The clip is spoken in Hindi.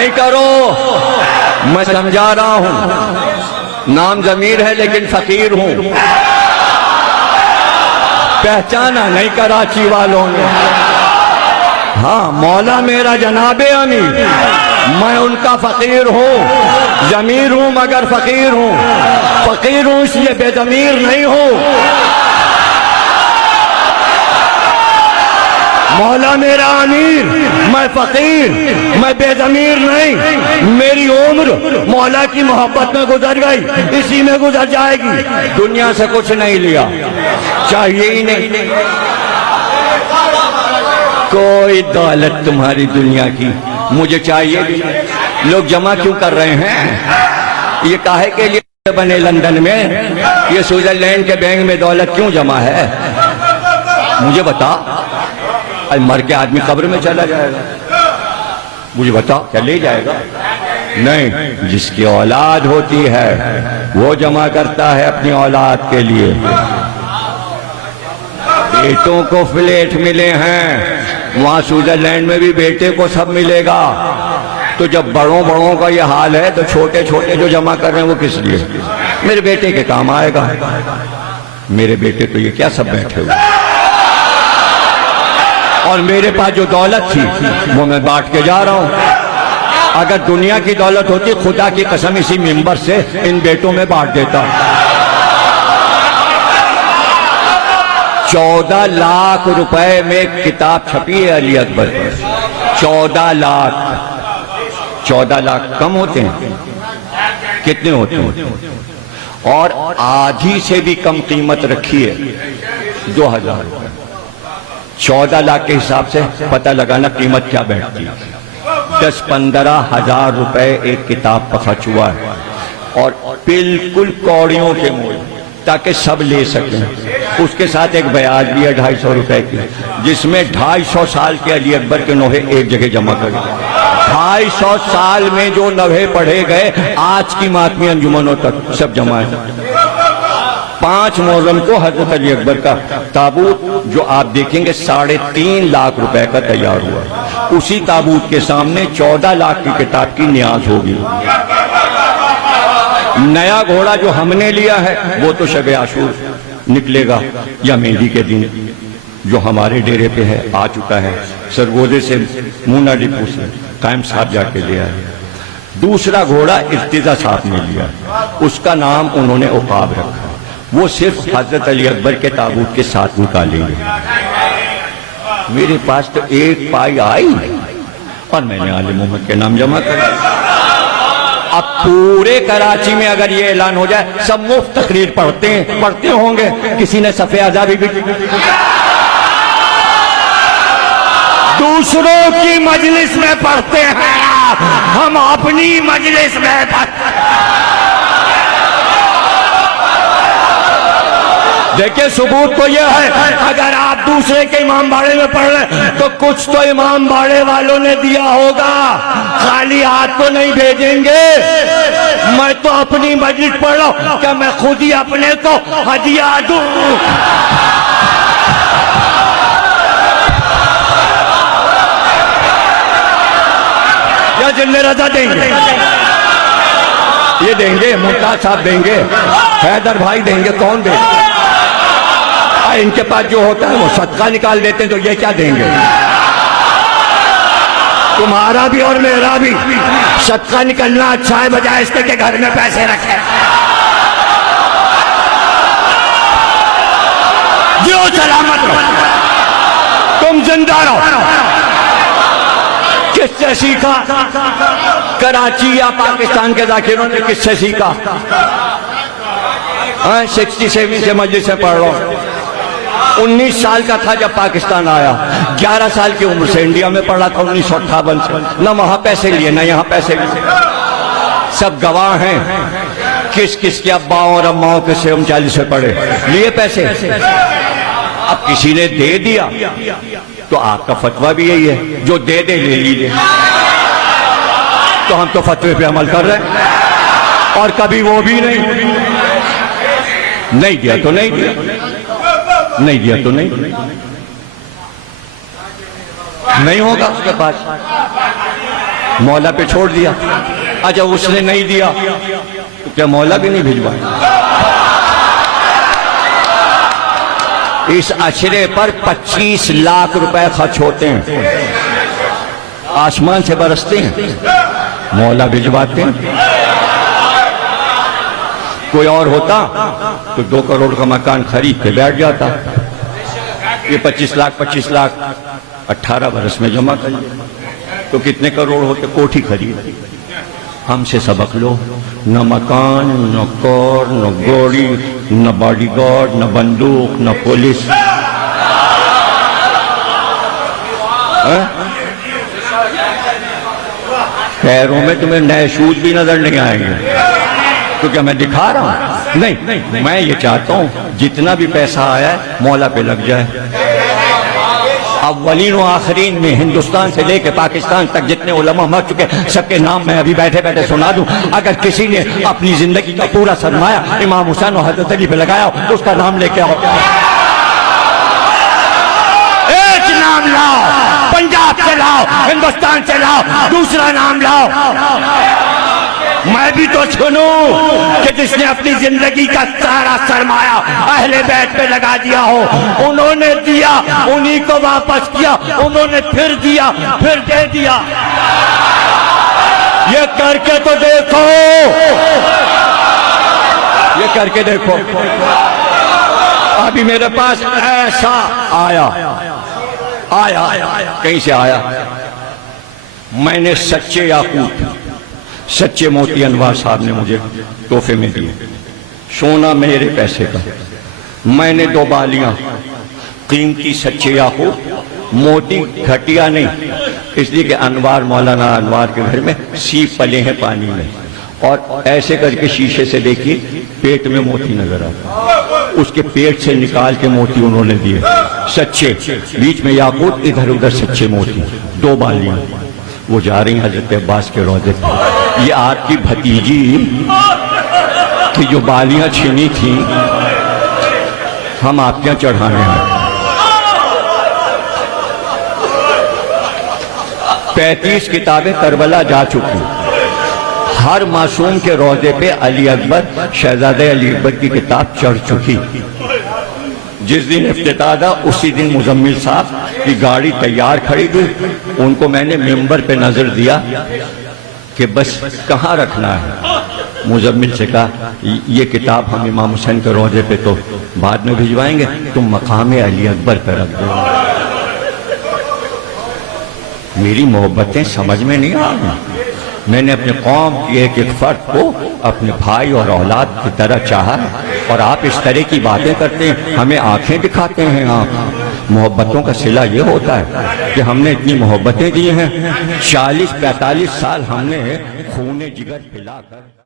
नहीं करो, मैं समझा रहा हूं। नाम जमीर है लेकिन फकीर हूं। पहचाना नहीं कराची वालों ने। हाँ, मौला मेरा जनाबे अमीर, मैं उनका फकीर हूं। जमीर हूं मगर फकीर हूं। फकीर हूं इसलिए बेजमीर नहीं हूं। मौला मेरा अमीर, मैं फकीर, मैं बेजमीर नहीं। मेरी उम्र मौला की मोहब्बत में गुजर गई, इसी में गुजर जाएगी। दुनिया से कुछ नहीं लिया, चाहिए ही नहीं कोई दौलत तुम्हारी दुनिया की, मुझे चाहिए भी। लोग जमा क्यों कर रहे हैं? ये काहे के लिए बने लंदन में? ये स्विट्जरलैंड के बैंक में दौलत क्यों जमा है? मुझे बता। मर के आदमी कब्र में चला जाएगा, मुझे बताओ क्या ले जाएगा? नहीं, जिसकी औलाद होती है वो जमा करता है अपनी औलाद के लिए। बेटों को फ्लैट मिले हैं, वहां स्विट्जरलैंड में भी बेटे को सब मिलेगा। तो जब बड़ों का ये हाल है तो छोटे छोटे जो जमा कर रहे हैं वो किस लिए? मेरे बेटे के काम आएगा। मेरे बेटे तो ये क्या सब बैठे हुए, और मेरे पास जो दौलत थी वो मैं बांट के जा रहा हूं। अगर दुनिया की दौलत होती, खुदा की कसम इसी मिंबर से इन बेटों में बांट देता। 14 लाख रुपए में किताब छपी है अली अकबर पर। 14 लाख। 14 लाख कम होते हैं? कितने होते हैं? और आधी से भी कम कीमत रखी है 2000 रुपए। 14 लाख के हिसाब से पता लगाना कीमत क्या बैठती है। 10-15 हजार रुपए एक किताब का खर्च हुआ है, और बिल्कुल कौड़ियों के मोल, ताकि सब ले सकें। उसके साथ एक ब्याज भी है 250 रुपए की, जिसमें 250 साल के अली अकबर के नोहे एक जगह जमा कर। 250 साल में जो नोहे पढ़े गए आज की मातमी अंजुमनों तक सब जमा है। 5 मुहर्रम को हजरत अली अकबर का ताबूत जो आप देखेंगे 3.5 लाख रुपए का तैयार हुआ। उसी ताबूत के सामने 14 लाख की किताब की न्याज होगी। नया घोड़ा जो हमने लिया है वो तो शब आशूर निकलेगा या मेहंदी के दिन, जो हमारे डेरे पे है, आ चुका है। सरगोदे से मूना डिपो से कायम साहब जाके लिया है। दूसरा घोड़ा इर्तिजा साहब ने लिया, उसका नाम उन्होंने उकाब रखा। वो सिर्फ हजरत अली अकबर के ताबूत के साथ निकालेंगे। मेरे पास तो एक पाई आई और मैंने आले मोहम्मद के नाम जमा कर दिया। अब पूरे कराची में अगर ये ऐलान हो जाए, सब मुफ्त तकरीर पढ़ते होंगे। किसी ने सफ़े आज़ादी भी दूसरों की मजलिस में पढ़ते हैं, हम अपनी मजलिस में पढ़ते। देखिए, सबूत तो यह है, अगर आप दूसरे के इमाम बाड़े में पढ़ रहे तो कुछ तो इमाम बाड़े वालों ने दिया होगा, खाली हाथ तो नहीं भेजेंगे। मैं तो अपनी मस्जिद पढ़ रहा हूं, क्या मैं खुद ही अपने को हदिया दूं? या जिन्ने रजा देंगे? ये देंगे, मुमताज साहब देंगे, हैदर भाई देंगे, कौन देंगे? इनके पास जो होता है वो सदका निकाल देते हैं, तो ये क्या देंगे? तुम्हारा भी और मेरा भी सदका निकलना अच्छा है, बजाय इसके के घर में पैसे रखे। जो सलामत रहो, तुम जिंदा रहो। किससे सीखा? कराची या पाकिस्तान के जाकिरों ने किससे सीखा? 67 से मस्जिद से पढ़ रहा हूं। 19 साल का था जब पाकिस्तान आया, 11 साल की उम्र से इंडिया में पढ़ा था 1958 से। न वहां पैसे लिए न यहाँ पैसे लिए, सब गवाह हैं। किस किस के अब्बाओं और अम्माओं के से हम 40 से पढ़े, लिए पैसे। अब किसी ने दे दिया तो आपका फतवा भी यही है, जो दे दे ले लीजिए। तो हम तो फतवे पे अमल कर रहे हैं, और कभी वो भी नहीं दिया तो नहीं दिया, नहीं दिया तो नहीं होगा उसके पास। मौला पे छोड़ दिया। अच्छा उसने नहीं दिया तो क्या मौला भी नहीं भिजवाएगा? इस अशरे पर 25 लाख रुपए खर्च होते हैं, आसमान से बरसते हैं, मौला भिजवाते हैं। कोई और होता तो 2 करोड़ का मकान खरीद के बैठ जाता। ये 25 लाख 18 बरस में जमा कर तो कितने करोड़ होते? कोठी खरीद। हमसे सबक लो, न मकान, न कार, न गाड़ी, न बॉडीगार्ड, न बंदूक, न पुलिस। पैरों में तुम्हें नए शूज भी नजर नहीं आएंगे। तो क्या मैं दिखा रहा हूं? नहीं, मैं ये चाहता हूं जितना भी पैसा आया है मौला पे लग जाए। अव्वलीन और आखिरीन में हिंदुस्तान से लेकर पाकिस्तान तक जितने उलमा मर चुके सबके नाम मैं अभी बैठे बैठे सुना दूं। अगर किसी ने अपनी जिंदगी का पूरा सरमाया इमाम हुसैन और हजरत अली पे लगाया तो उसका नाम लेके आओ। एक नाम लाओ, पंजाब से लाओ, हिंदुस्तान से लाओ, दूसरा नाम लाओ। मैं भी तो सुनूं कि जिसने अपनी जिंदगी का सारा सरमाया अहले बैत पे लगा दिया हो, उन्होंने दिया, उन्हीं को वापस किया, उन्होंने फिर दिया, फिर दे दिया। ये करके तो देखो, ये करके देखो। अभी मेरे पास ऐसा आया कहीं से आया, मैंने सच्चे याकूत, सच्चे मोती अनवार साहब ने मुझे तोहफे में दिए। सोना मेरे पैसे का। मैंने 2 बालियां कीमती सच्चे याकूत, मोती घटिया नहीं, इसलिए कि अनवार, मौलाना अनवार के घर में सीप पले हैं पानी में, और ऐसे करके शीशे से देखिए पेट में मोती नजर आता, उसके पेट से निकाल के मोती उन्होंने दिए सच्चे, बीच में याकूत, इधर उधर सच्चे मोती। 2 बालियां वो जा रही हजरत अब्बास के रोजे पे। ये आपकी भतीजी की जो बालियां छीनी थी हम आपके यहाँ चढ़ाने हैं। 35 किताबें करबला जा चुकी। हर मासूम के रोजे पे अली अकबर, शहजादे अली अकबर की किताब चढ़ चुकी। जिस दिन इफ्तिताह था उसी दिन मुजम्मिल साहब की गाड़ी तैयार खड़ी थी, उनको मैंने मिंबर पे नजर दिया कि बस कहाँ रखना है। मुजम्मिल से कहा ये किताब हम इमाम हुसैन के रोजे पे तो बाद में भिजवाएंगे, तुम मकाम अली अकबर पे रख दो। मेरी मोहब्बतें समझ में नहीं आ रही। मैंने अपने कौम की एक फर्द को अपने भाई और औलाद की तरह चाहा, और आप इस तरह की बातें करते हैं, हमें आंखें दिखाते हैं। आप मोहब्बतों का सिला ये होता है कि हमने इतनी मोहब्बतें दी हैं, 40-45 साल हमने खूने जिगर पिलाकर